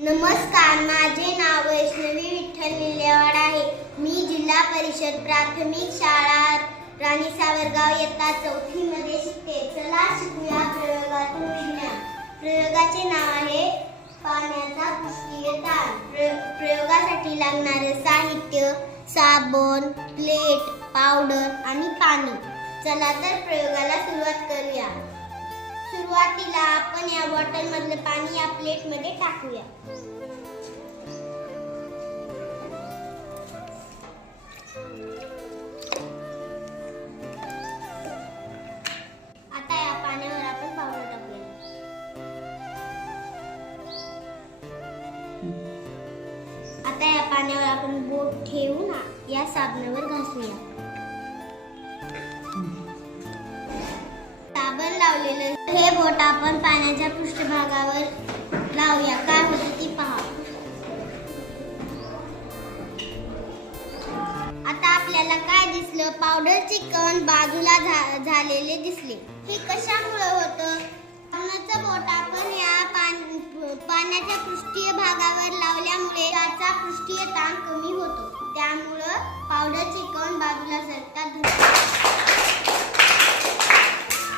नमस्कार माझे नाव वैष्णवी विठ्ठल निलेवाड आहे. मी जिल्हा परिषद प्राथमिक शाळा राणी सावरगाव येता चौथी मध्ये शिकते. चला शिकूया प्रयोगातून विज्ञान प्रयोगाचे नाव आहे पाण्याचा पुष्टीय ताण. प्र- प्रयोगासाठी लागणारे साहित्य साबण प्लेट पावडर आणि पाणी. चला तर प्रयोगाला सुरुवात करूया. सुरुवातीला आपण या बॉटल मधलं पाणी या प्लेटमध्ये टाकूया. आता या पाण्यावर आपण पावडर टाकूया. आता या पाण्यावर आपण बोट ठेवून या साबणावर घासूया. साबण लावलेलं हे बोट आपण पाण्याच्या पृष्ठभागावर लावूया. काय होते ती पहा. आता आपल्याला काय दिसलं? पावडरचे कण बाजूला झालेले दिसले. हे कशामुळे होतं? पाण्याचं बोट आपण या पाण्याच्या पृष्ठीय भागावर लावल्यामुळे त्याचा पृष्ठीय ताण कमी होतो. त्यामुळं पावडरचे कण बाजूला सरतात